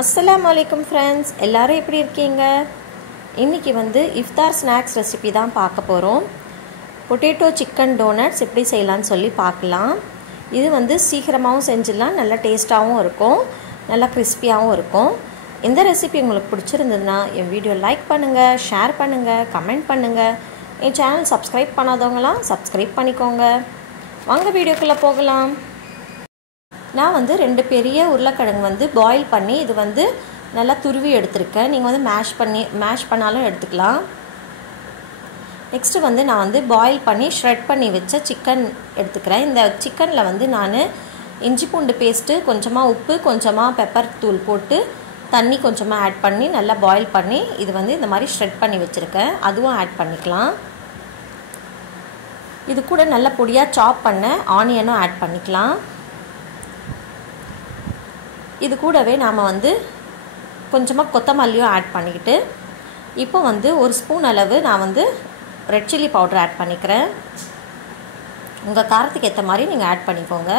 अस्सलामुअलैकुम फ्रेंड्स எல்லாரும் எப்படி இருக்கீங்க இன்னைக்கு வந்து இஃப்தார் ஸ்நாக்ஸ் ரெசிபி தான் பார்க்க போறோம் பொட்டேட்டோ சிக்கன் டோனட்ஸ் எப்படி செய்யலாம்னு சொல்லி பார்க்கலாம் இது வந்து சீக்கிரமாவும் செஞ்சிடலாம் நல்ல டேஸ்டாவும் இருக்கும் நல்ல கிறிஸ்பியாவும் இருக்கும் இந்த ரெசிபி உங்களுக்கு பிடிச்சிருந்ததுனா என் வீடியோ லைக் பண்ணுங்க ஷேர் பண்ணுங்க கமெண்ட் பண்ணுங்க என் சேனல் சப்ஸ்கிரைப் பண்ணாதவங்கலாம் சப்ஸ்கிரைப் பண்ணிக்கோங்க வாங்க வீடியோக்குள்ள போகலாம் நான் வந்து ரெண்டு பெரிய உருளைக்கிழங்கு வந்து பாயில் பண்ணி இது வந்து நல்லா துருவி எடுத்துர்க்கேன் நீங்க வந்து மேஷ் பண்ணாலும் எடுத்துக்கலாம் நெக்ஸ்ட் வந்து நான் வந்து பாயில் பண்ணி ஷ்ரெட் பண்ணி வெச்ச சிக்கன் எடுத்துக்கறேன் இந்த சிக்கன்ல வந்து நான் இஞ்சி பூண்டு பேஸ்ட் கொஞ்சமா உப்பு கொஞ்சமா பெப்பர் தூள் போட்டு தண்ணி கொஞ்சமா ஆட் பண்ணி நல்லா பாயில் பண்ணி இது வந்து இந்த மாதிரி ஷ்ரெட் பண்ணி வெச்சிருக்கேன் அதுவும் ஆட் பண்ணிக்கலாம் இது கூட நல்ல பொடியா சாப் பண்ண ஆனியனும் ஆட் பண்ணிக்கலாம் இது கூடவே நாம வந்து கொஞ்சமா கொத்தமல்லியும் ஆட் பண்ணிக்கிட்டு இப்போ வந்து ஒரு ஸ்பூன் அளவு நான் வந்து ரெட் சில்லி பவுடர் ஆட் பண்ணிக்கிறேன் உங்க காரத்துக்கு ஏத்த மாதிரி நீங்க ஆட் பண்ணிக்கோங்க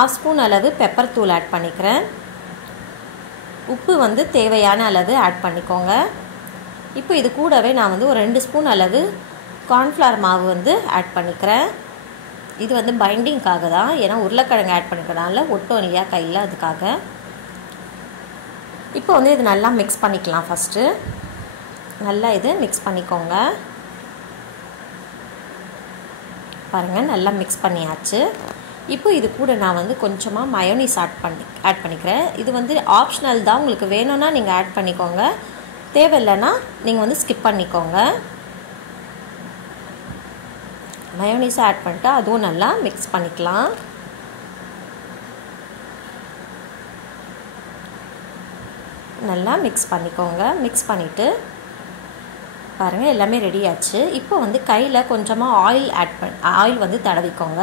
1/2 ஸ்பூன் அளவு பெப்பர் தூள் ஆட் பண்ணிக்கிறேன் உப்பு வந்து தேவையான அளவு ஆட் பண்ணிக்கோங்க இப்போ இது கூடவே நான் வந்து ஒரு 2 ஸ்பூன் அளவு கார்ன்ஃப்ளவர் மாவு வந்து ஆட் பண்ணிக்கிறேன் இது வந்து பைண்டிங்காக தான் ஏனா உருளைக்கிழங்கு ஆட் பண்ணிக்கறதால ஒட்டும் இல்லையா கையில அதுக்காக இப்போ வந்து இது நல்லா mix பண்ணிக்கலாம் ஃபர்ஸ்ட் நல்லா இது mix பண்ணிக்கோங்க பாருங்க நல்லா mix பண்ணியாச்சு இப்போ இது கூட நான் வந்து கொஞ்சமா மயோனைஸ் ஆட் பண்ணிக்கிறேன் இது வந்து ஆப்ஷனல் தான் உங்களுக்கு வேணும்னா நீங்க ஆட் பண்ணிக்கோங்க தேவையில்லைனா நீங்க வந்து ஸ்கிப் பண்ணிக்கோங்க மயோனைஸ் ஆட் பண்ணிட்டு அதுவும் நல்லா mix பண்ணிக்கலாம் நல்லா mix பண்ணிக்கோங்க mix பண்ணிட்டு பாருங்க எல்லாமே ரெடி ஆச்சு இப்போ வந்து கையில கொஞ்சமா ஆயில் வந்து தடவிக்கோங்க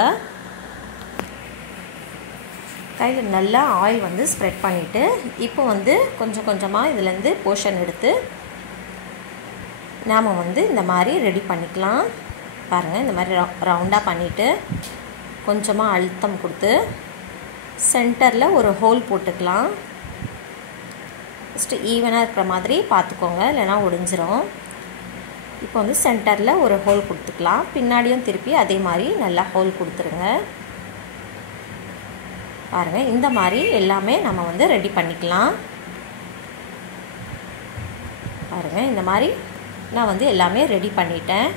கையில நல்லா ஆயில் வந்து ஸ்ப்ரெட் பண்ணிட்டு இப்போ வந்து கொஞ்சமா இதில இருந்து போர்ஷன் எடுத்து நாம வந்து இந்த மாதிரி ரெடி பண்ணிக்கலாம் பாருங்க இந்த மாதிரி ரவுண்டா பண்ணிட்டு கொஞ்சமா அழுத்தம் கொடுத்து சென்டர்ல ஒரு ஹோல் போட்டுக்கலாம் ஜஸ்ட் ஈவனா இருக்கிற மாதிரி பாத்துக்கோங்க இல்லனா ஒடிஞ்சிரும் இப்போ வந்து சென்டர்ல ஒரு ஹோல் கொடுத்துக்கலாம் பின்னாடியும் திருப்பி அதே மாதிரி நல்லா ஹோல் கொடுத்துருங்க பாருங்க இந்த மாதிரி எல்லாமே நம்ம வந்து ரெடி பண்ணிக்கலாம் பாருங்க இந்த மாதிரி நான் வந்து எல்லாமே ரெடி பண்ணிட்டேன்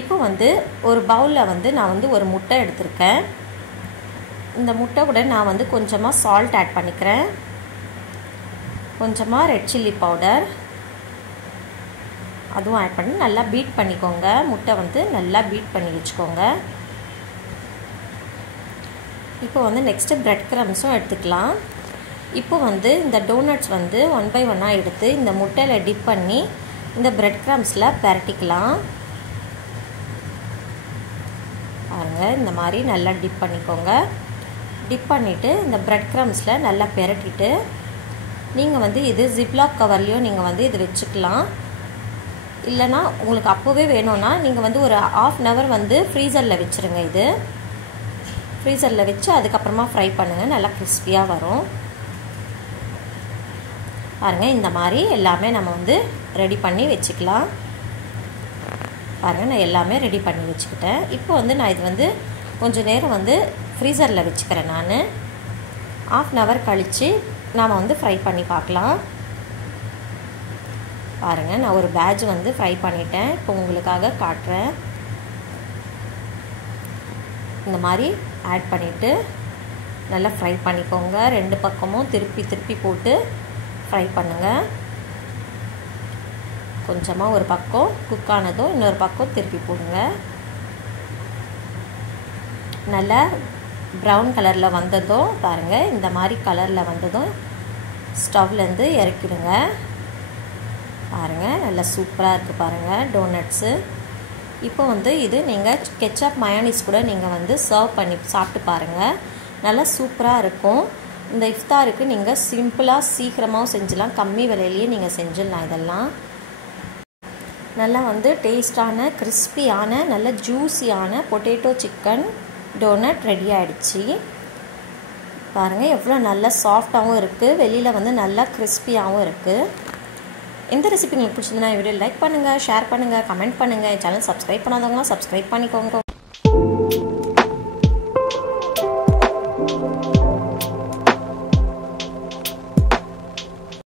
இப்போ வந்து ஒரு பவுல்ல வந்து நான் வந்து ஒரு முட்டை எடுத்துர்க்கேன் இந்த முட்டை கூட நான் வந்து கொஞ்சமா salt ஆட் பண்ணிக்கிறேன் கொஞ்சமா ரெட் சில்லி பவுடர் அதுவும் ஆட் பண்ணி நல்லா பீட் பண்ணிக்கோங்க முட்டை வந்து நல்லா பீட் பண்ணி வெச்சுக்கோங்க இப்போ வந்து நெக்ஸ்ட் பிரெட் கிரம்ஸும் எடுத்துக்கலாம் இப்போ வந்து இந்த டோனட்ஸ் வந்து 1 by 1 எடுத்து இந்த முட்டையில டிப் பண்ணி இந்த பிரெட் கிரம்ஸ்ல பரட்டிக்கலாம் பாருங்க இந்த மாதிரி நல்லா டிப் பண்ணிக்கோங்க டிப் பண்ணிட்டு இந்த பிரெட் கிரம்ஸ்ல நல்லா பரட்டிட்டு நீங்க வந்து இது ஜிப்லாக் கவர்லயோ நீங்க வந்து இது வெச்சுக்கலாம் இல்லனா உங்களுக்கு அப்பவே வேணும்னா நீங்க வந்து ஒரு 1/2 hour வந்து ஃப்ரீசர்ல வெச்சிருங்க இது ஃப்ரீசர்ல வெச்சு அதுக்கு அப்புறமா ஃப்ரை பண்ணுங்க நல்லா கிறிஸ்பியா வரும் பாருங்க இந்த மாதிரி எல்லாமே நம்ம வந்து ரெடி பண்ணி வெச்சுக்கலாம் பாருங்க நான் எல்லாமே ரெடி பண்ணி வெச்சிட்டேன் இப்போ வந்து நான் இது வந்து கொஞ்ச நேரம் வந்து ஃப்ரீசர்ல வெச்சுக்கறேன் நான் 1/2 hour கழிச்சு நாம வந்து ஃப்ரை பண்ணி பார்க்கலாம் பாருங்க நான் ஒரு பேட்ச் வந்து ஃப்ரை பண்ணிட்டேன் இப்போ உங்களுக்காக காட்றேன் இந்த மாதிரி ஆட் பண்ணிட்டு நல்லா ஃப்ரை பண்ணிக்கோங்க ரெண்டு பக்கமும் திருப்பி போட்டு ஃப்ரை பண்ணுங்க கொஞ்சமா ஒரு பக்கம் குக் ஆனதும் இன்னொரு பக்கம் திருப்பி போடுங்க நல்லா பிரவுன் கலர்ல வந்ததும் பாருங்க இந்த மாதிரி கலர்ல வந்ததும் ஸ்டவ்ல இருந்து இறக்கிடுங்க பாருங்க நல்லா சூப்பரா இருக்கு பாருங்க டோனட்ஸ் இப்போ வந்து இது நீங்க கெச்சப் மயோனைஸ் கூட நீங்க வந்து சர்வ் பண்ணி சாப்பிட்டு பாருங்க நல்லா சூப்பரா இருக்கும் இந்த இஃப்தாருக்கு நீங்க சிம்பிளா சீக்கிரமா செஞ்சலாம் கம்மி விலையிலேயே நீங்க செஞ்சிடலாம் இதெல்லாம் நல்லா வந்து டேஸ்டான கிறிஸ்பியான நல்ல ஜூஸியான பொட்டேட்டோ சிக்கன் டோனட் ரெடி ஆயிடுச்சு பாருங்கள் எவ்வளோ நல்லா சாஃப்டாகவும் இருக்குது, வெளியில் வந்து நல்லா கிறிஸ்பியாகவும் இருக்குது. இந்த ரெசிபி உங்களுக்கு பிடிச்சிருந்தா வீடியோ லைக் பண்ணுங்கள், ஷேர் பண்ணுங்கள், கமெண்ட் பண்ணுங்கள். என் சேனல் சப்ஸ்கிரைப் பண்ணாதவங்களாம் சப்ஸ்கிரைப் பண்ணிக்கோங்க.